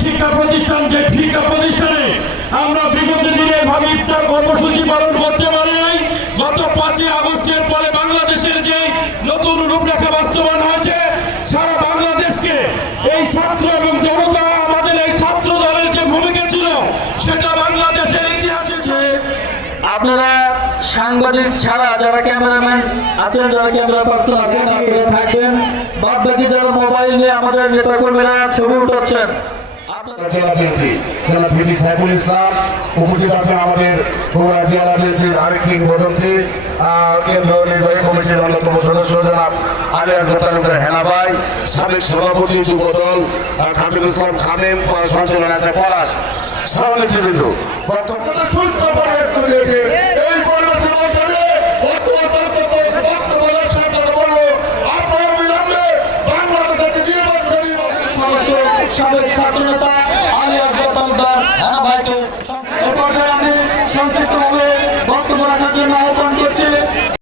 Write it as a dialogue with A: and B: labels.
A: শিক্ষা প্রতিষ্ঠান যে শিক্ষা প্রতিষ্ঠানে
B: আপনারা সাংবাদিক ছাড়া যারা ক্যামেরাম্যান আছেন, যারা ক্যামেরা পার্সন আছেন, আপনারা থাকবেন। বাদ বাকি যারা মোবাইল নিয়ে আমাদের নেতাকর্মীরা ছবি উঠাচ্ছেন
C: জেলা ইসলাম আমাদের বগুড়া জেলা বিএনপির আরেক কিংবদন্তি কেন্দ্রীয় নির্বাহী কমিটির সদস্য ইসলাম সাবেক ছাত্রনেতা আলী আকবর তালুকদার হানা ভাইকে